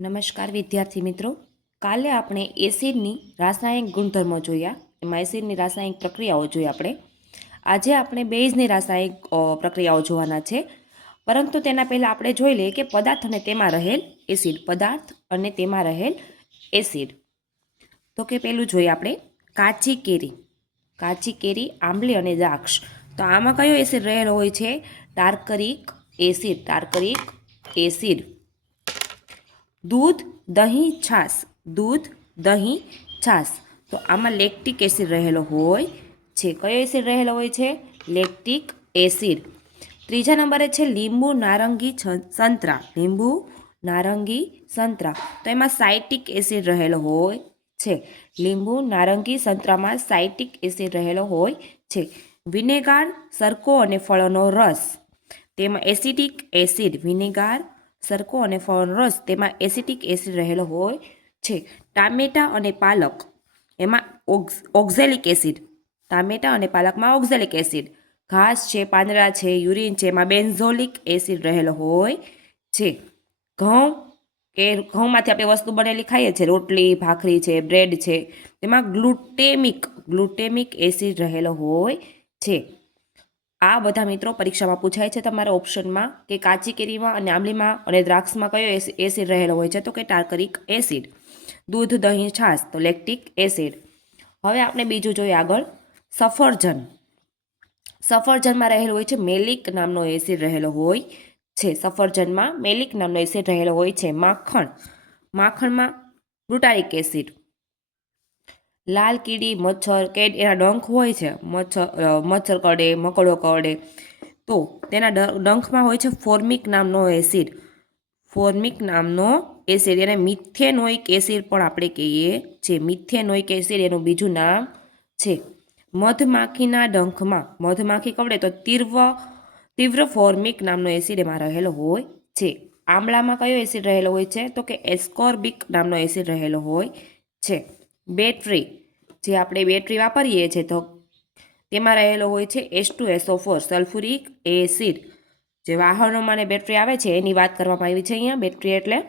નમસ્કાર વિદ્યાર્થી મિત્રો, કાલે આપણે એસિડની રાસાયણિક ગુણધર્મો જોયા, એમાં એસિડની રાસાયણિક પ્રક્રિયાઓ જોઈ આપણે. આજે આપણે બેઝની રાસાયણિક પ્રક્રિયાઓ જોવાના છે, પરંતુ તેના પહેલાં આપણે જોઈ લઈએ કે પદાર્થ અને તેમાં રહેલ એસિડ. પદાર્થ અને તેમાં રહેલ એસિડ. તો કે પહેલું જોઈએ આપણે કાચી કેરી. કાચી કેરી, આંબલી અને દ્રાક્ષ. તો આમાં કયો એસિડ રહેલો હોય છે? Tartaric acid. Tartaric acid. દૂધ, દહીં, છાશ. દૂધ, દહીં, છાશ. તો આમાં લેક્ટિક એસિડ રહેલો હોય છે. કયો એસિડ રહેલો હોય છે? Lactic acid. ત્રીજા નંબરે છે લીંબુ, નારંગી, સંતરા. લીંબુ, નારંગી, સંતરા. તો એમાં સાઇટ્રિક એસિડ રહેલો હોય છે. લીંબુ, નારંગી, સંતરામાં સાઇટ્રિક એસિડ રહેલો હોય છે. વિનેગાર, સરકો અને ફળોનો રસ, તેમાં એસિટિક એસિડ. વિનેગાર, સરકો અને ફળોનો રસ, તેમાં એસિટિક એસિડ રહેલો હોય છે. ટામેટા અને પાલક, એમાં ઓક્ઝેલિક એસિડ. ટામેટા અને પાલકમાં ઓક્ઝેલિક એસિડ. ઘાસ છે, પાંદડા છે, યુરિન છે, એમાં બેન્ઝોલિક એસિડ રહેલો હોય છે. ઘઉં કે ઘઉંમાંથી આપણે વસ્તુ બનેલી ખાઈએ છીએ, રોટલી, ભાખરી છે, બ્રેડ છે, તેમાં ગ્લુટેમિક એસિડ રહેલો હોય છે. આ બધા મિત્રો પરીક્ષામાં પૂછાય છે તમારા ઓપ્શનમાં કે કાચી કેરીમાં અને આંબલીમાં અને દ્રાક્ષમાં કયો એસિડ રહેલો હોય છે? તો કે ટાર્ટરિક એસિડ. દૂધ, દહીં, છાશ, તો લેક્ટિક એસિડ. હવે આપણે બીજું જોઈએ આગળ, સફરજન. સફરજનમાં રહેલો હોય છે મેલિક નામનો એસિડ રહેલો હોય છે. સફરજનમાં મેલિક નામનો એસિડ રહેલો હોય છે. માખણ, માખણમાં ગ્લુટારિક એસિડ. લાલ કીડી, મચ્છર કે એના ડંખ હોય છે, મચ્છર કરડે, મકોડો કરડે, તો તેના ડંખમાં હોય છે ફોર્મિક નામનો એસિડ. ફોર્મિક નામનો એસિડ, એને મિથેનોઇક એસિડ પણ આપણે કહીએ છીએ. મિથેનોઇક એસિડ એનું બીજું નામ છે. મધમાખીના ડંખમાં, મધમાખી કરડે તો તીવ્ર ફોર્મિક નામનો એસિડ એમાં રહેલો હોય છે. આમળામાં કયો એસિડ રહેલો હોય છે? તો કે એસ્કોર્બિક નામનો એસિડ રહેલો હોય છે. બેટરી, જે આપણે બેટરી વાપરીએ છીએ તો તેમાં રહેલો હોય છે H2SO4, સલ્ફ્યુરિક એસિડ. જે વાહનોમાં બેટરી આવે છે એની વાત કરવામાં આવી છે અહીંયા. બેટરી એટલે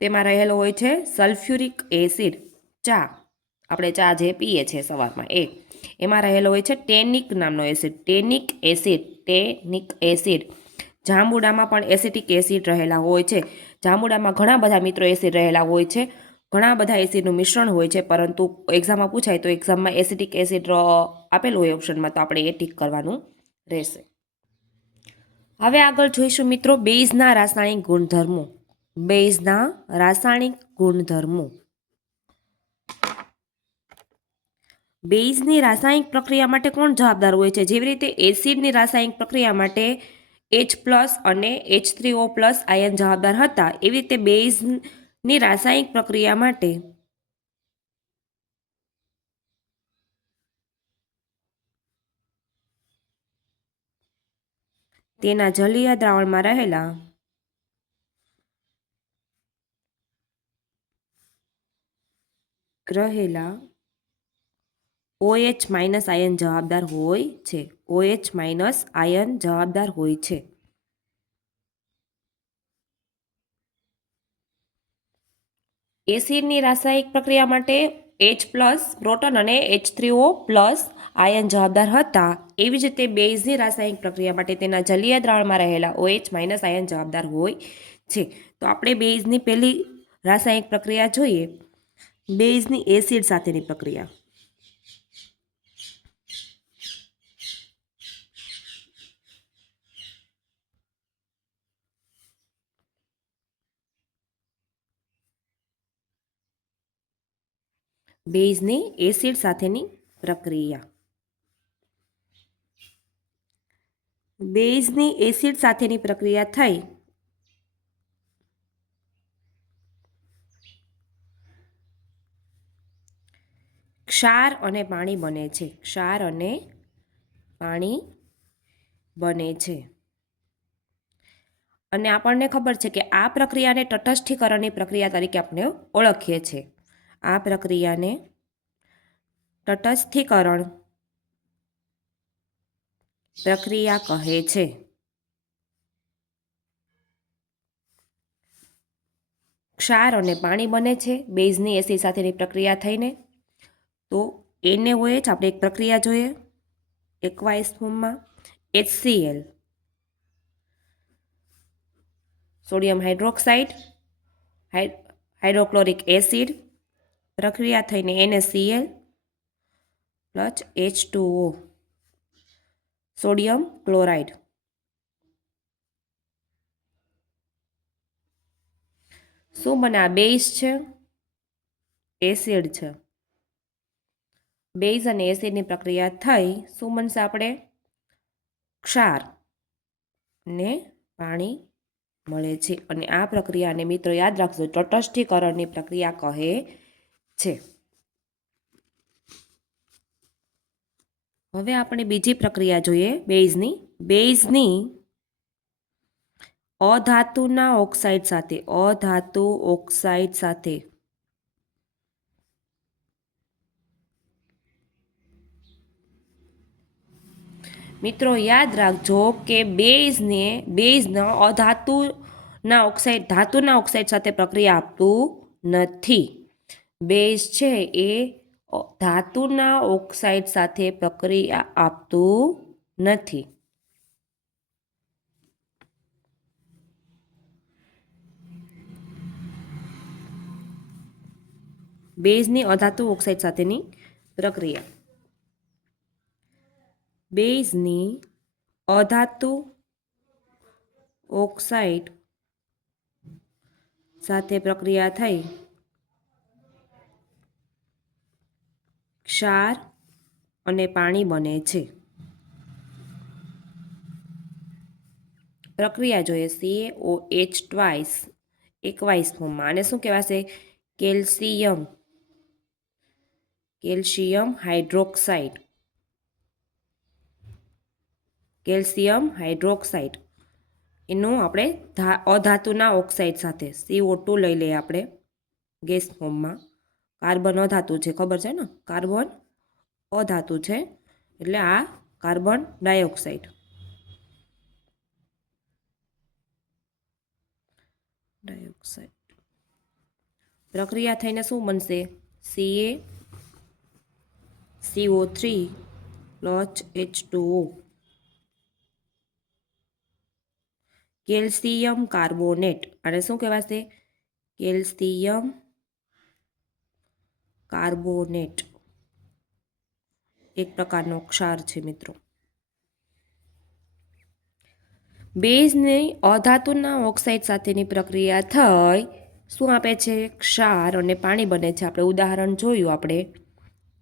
તેમાં રહેલો હોય છે સલ્ફ્યુરિક એસિડ. ચા, આપણે ચા જે પીએ છીએ સવારમાં, એમાં રહેલો હોય છે ટેનિક નામનો એસિડ. ટેનિક એસિડ. ટેનિક એસિડ. જાંબુડામાં પણ એસિટિક એસિડ રહેલા હોય છે. જાંબુડામાં ઘણા બધા મિત્રો એસિડ રહેલા હોય છે. ઘણા બધા એસિડનું મિશ્રણ હોય છે, પરંતુ એક્ઝામમાં પૂછાય તો એક્ઝામમાં એસિટિક એસિડ આપેલું હોય ઓપ્શનમાં, તો આપણે એ ટીક કરવાનું રહેશે. હવે આગળ જોઈશું મિત્રો બેઝના રાસાયણિક ગુણધર્મો. બેઝના રાસાયણિક ગુણધર્મો. બેઝની રાસાયણિક પ્રક્રિયા માટે કોણ જવાબદાર હોય છે? જેવી રીતે એસિડની રાસાયણિક પ્રક્રિયા માટે H+ અને H3O+ આયન જવાબદાર હતા, એવી રીતે બેઝની રાસાયણિક પ્રક્રિયા માટે તેના જલીય દ્રાવણમાં રહેલા OH- આયન જવાબદાર હોય છે. OH- આયન જવાબદાર હોય છે. એસિડની રાસાયણિક પ્રક્રિયા માટે H+ પ્રોટોન અને H3O+ આયન જવાબદાર હતા, એવી જ રીતે બેઝની રાસાયણિક પ્રક્રિયા માટે તેના જલીય દ્રાવણમાં રહેલા OH- આયન જવાબદાર હોય છે. તો આપણે બેઝની પહેલી રાસાયણિક પ્રક્રિયા જોઈએ, બેઝની એસિડ સાથેની પ્રક્રિયા. બેઝની એસિડ સાથેની પ્રક્રિયા. બેઝની એસિડ સાથેની પ્રક્રિયા થઈ ક્ષાર અને પાણી બને છે. ક્ષાર અને પાણી બને છે. અને આપણને ખબર છે કે આ પ્રક્રિયાને તટસ્થીકરણની પ્રક્રિયા તરીકે આપણે ઓળખીએ છીએ. આ પ્રક્રિયાને તટસ્થીકરણ પ્રક્રિયા કહે છે. ક્ષાર અને પાણી બને છે બેઝની એસિડ સાથેની પ્રક્રિયા થઈને. તો NaOH આપણે એક પ્રક્રિયા જોઈએ એક્વાઇસ ફોર્મમાં. HCl sodium hydroxide hydrochloric acid પ્રક્રિયા થઈને NaCl plus H2O sodium chloride. શું બને? આ બેઝ છે, એસિડ છે. બેઝ અને એસિડની પ્રક્રિયા થઈ શું બનશે? આપણે ક્ષાર ને પાણી મળે છે. અને આ પ્રક્રિયાને મિત્રો યાદ રાખજો તટસ્થીકરણની પ્રક્રિયા કહે છે. હવે આપણે બીજી પ્રક્રિયા જોઈએ બેઝની. બેઝની અધાતુના ઓક્સાઇડ સાથે મિત્રો યાદ રાખજો કે બેઝના અધાતુના ઓક્સાઇડ સાથે પ્રક્રિયા આપતું નથી. બેઝ છે એ ધાતુના ઓક્સાઇડ સાથે પ્રક્રિયા આપતું નથી. બેઝની અધાતુ ઓક્સાઇડ સાથેની પ્રક્રિયા. બેઝની અધાતુ ઓક્સાઇડ સાથે પ્રક્રિયા થઈ ક્ષાર અને પાણી બને છે. પ્રક્રિયા જોઈએ CaOH ટ્વાઇસ એક્વાઇસ ફોર્મમાં. આને શું કહેવાશે? કેલ્શિયમ હાઇડ્રોક્સાઇડ એનું આપણે અધાતુના ઓક્સાઇડ સાથે CO2 લઈ લઈએ આપણે ગેસ ફોર્મમાં. કાર્બન અધાતુ છે, ખબર છે ને? કાર્બન અધાતુ છે એટલે આ કાર્બન ડાયોક્સાઇડ. પ્રક્રિયા થઈને શું બનશે? CaCO3 plus H2O calcium carbonate. અને શું કહેવાશે? કેલ્શિયમ કાર્બોનેટ એક પ્રકારનો ક્ષાર છે મિત્રો. બેઝની અધાતુના ઓક્સાઇડ સાથેની પ્રક્રિયા થઈ શું આપે છે? ક્ષાર અને પાણી બને છે. આપણે ઉદાહરણ જોયું આપણે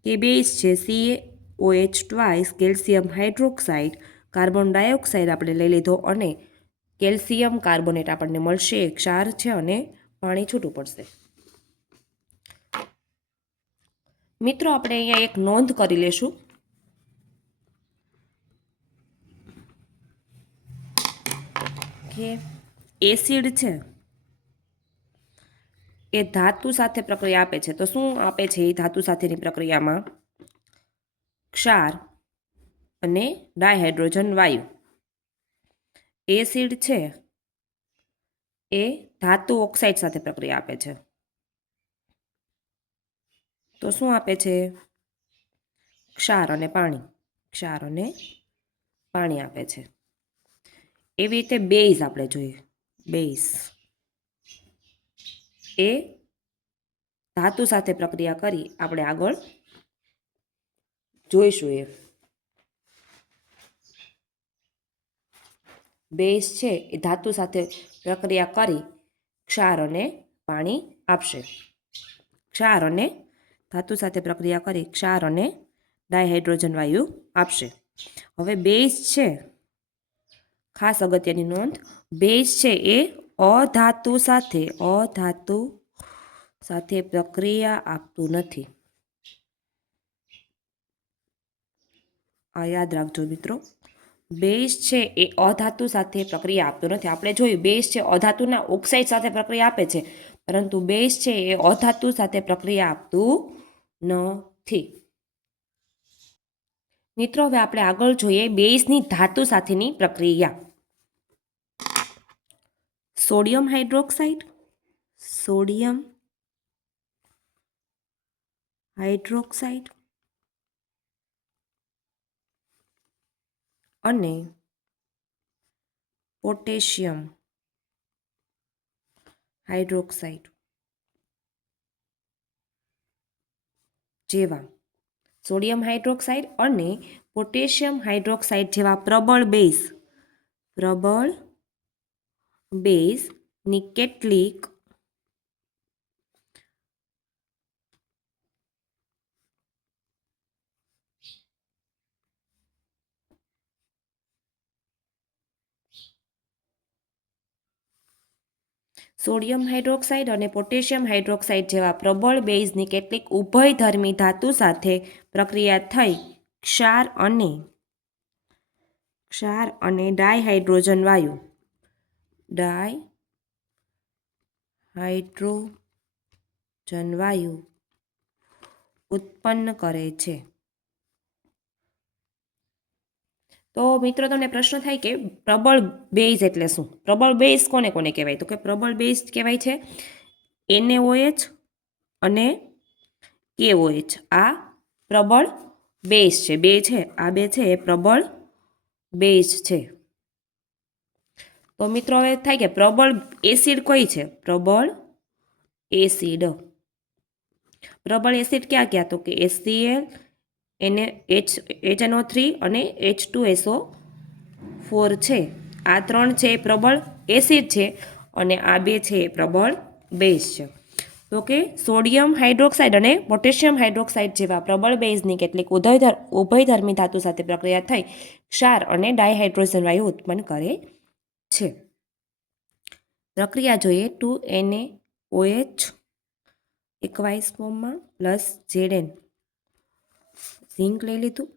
કે બેઝ છે CaOH twice calcium hydroxide carbon dioxide આપણે લઈ લીધો અને કેલ્શિયમ કાર્બોનેટ આપણને મળશે. ક્ષાર છે અને પાણી છૂટું પડશે. મિત્રો આપણે અહીંયા એક નોંધ કરી લેશું કે એસિડ છે એ ધાતુ સાથે પ્રક્રિયા આપે છે. તો શું આપે છે એ ધાતુ સાથેની પ્રક્રિયામાં? ક્ષાર અને ડાયહાઇડ્રોજન વાયુ. એસિડ છે એ ધાતુ ઓક્સાઇડ સાથે પ્રક્રિયા આપે છે. તો શું આપે છે? ક્ષાર અને પાણી આપે છે. એવી રીતે બેઝ આપણે જોઈએ. બેઝ એ ધાતુ સાથે પ્રક્રિયા કરી આપણે આગળ જોઈશું. એ બેઝ છે એ ધાતુ સાથે પ્રક્રિયા કરી ક્ષાર અને પાણી આપશે. ધાતુ સાથે પ્રક્રિયા કરી ક્ષાર અને ડાયહાઇડ્રોજન વાયુ આપશે. હવે બેઝ છે, ખાસ અગત્યની નોંધ, બેઝ છે એ અધાતુ સાથે પ્રક્રિયા આપતું નથી. આ યાદ રાખજો મિત્રો. બેઝ છે એ અધાતુ સાથે પ્રક્રિયા આપતું નથી. આપણે જોયું બેઝ છે અધાતુના ઓક્સાઇડ સાથે પ્રક્રિયા આપે છે, પરંતુ બેઝ છે એ અધાતુ સાથે પ્રક્રિયા આપતું નથી. મિત્રો હવે આપણે આગળ જોઈએ બેઝની ધાતુ સાથેની પ્રક્રિયા. સોડિયમ હાઇડ્રોક્સાઇડ સોડિયમ હાઇડ્રોક્સાઇડ અને પોટેશિયમ હાઇડ્રોક્સાઇડ જેવા સોડિયમ હાઇડ્રોક્સાઇડ અને પોટેશિયમ હાઇડ્રોક્સાઇડ જેવા પ્રબળ બેઝની કેટલીક સોડિયમ હાઇડ્રોક્સાઇડ અને પોટેશિયમ હાઇડ્રોક્સાઇડ જેવા પ્રબળ બેઝની કેટલીક ઉભયધર્મી ધાતુ સાથે પ્રક્રિયા થઈ ક્ષાર અને ડાયહાઇડ્રોજન વાયુ ઉત્પન્ન કરે છે. તો મિત્રો તમને પ્રશ્ન થાય કે પ્રબળ બેઝ એટલે શું? પ્રબળ બેઝ કોને કોને કહેવાય? તો કે પ્રબળ બેઝ કહેવાય છે NaOH અને KOH. આ પ્રબળ બેઝ છે. આ બે છે એ પ્રબળ બેઝ છે. તો મિત્રો હવે થાય કે પ્રબળ એસિડ કઈ છે? પ્રબળ એસિડ ક્યાં તો કે HCl HNO3 અને H2SO4 છે. આ ત્રણ છે પ્રબળ એસિડ છે અને આ બે છે પ્રબળ બેઝ છે. તો કે સોડિયમ હાઇડ્રોક્સાઇડ અને પોટેશિયમ હાઇડ્રોક્સાઇડ જેવા પ્રબળ બેઝની કેટલીક ઉભયધર્મી ધાતુ સાથે પ્રક્રિયા થઈ ક્ષાર અને ડાયહાઇડ્રોજન વાયુ ઉત્પન્ન કરે છે. પ્રક્રિયા જોઈએ 2NaOH એકવાઇસ ફોર્મમાં પ્લસ Zn ઝિંક લઈ લીધું,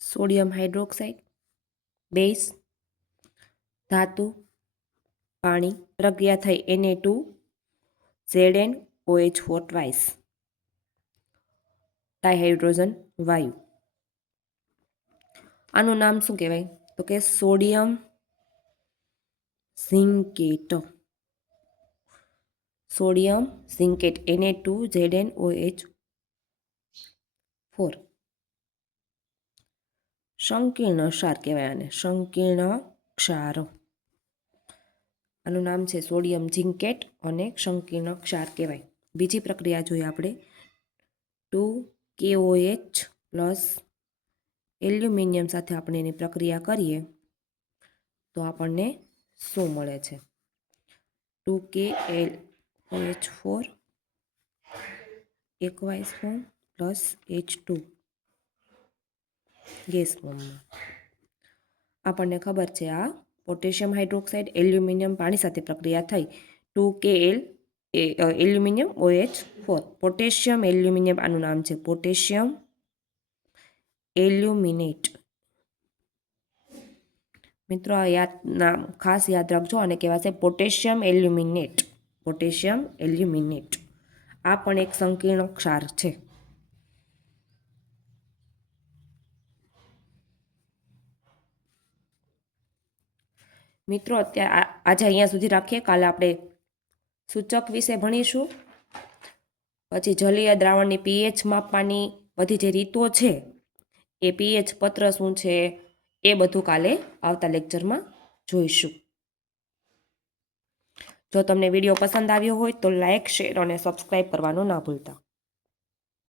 સોડિયમ હાઇડ્રોક્સાઇડ બેઝ ધાતુ પાણી પ્રક્રિયા થઈ Na2ZnOH4 ટ્વાઇસ ડાયહાઇડ્રોજન વાયુ. આનું નામ શું કહેવાય? તો કે સોડિયમ ઝિંકેટ Na2ZnOH4 સંકીર્ણ ક્ષાર કહેવાય આને, સંકીર્ણ ક્ષાર. આનું નામ છે સોડિયમ ઝિંકેટ અને સંકીર્ણ ક્ષાર કહેવાય. બીજી પ્રક્રિયા જોઈએ આપણે 2KOH પ્લસ એલ્યુમિનિયમ સાથે આપણે એની પ્રક્રિયા કરીએ તો આપણને શું મળે છે? 2KOH4 એકવાઇસ form plus H2 gas ફોર્મમાં. આપણને ખબર છે આ પોટેશિયમ હાઇડ્રોક્સાઇડ એલ્યુમિનિયમ પાણી સાથે પ્રક્રિયા થઈ 2KL aluminium OH4 potassium aluminium. આનું નામ છે પોટેશિયમ એલ્યુમિનેટ. મિત્રો આ નામ ખાસ યાદ રાખજો અને કહેવાશે પોટેશિયમ એલ્યુમિનેટ. આ પણ એક સંકીર્ણ ક્ષાર છે. મિત્રો અત્યારે આજે અહીંયા સુધી રાખીએ. કાલે આપણે સૂચક વિશે ભણીશું. પછી જલીય દ્રાવણની pH માપવાની બધી જે રીતો છે એ pH પત્ર શું છે એ બધું કાલે આવતા લેક્ચરમાં જોઈશું. જો તમને વિડીયો પસંદ આવ્યો હોય તો લાઇક, શેર અને સબસ્ક્રાઈબ કરવાનું ના ભૂલતા.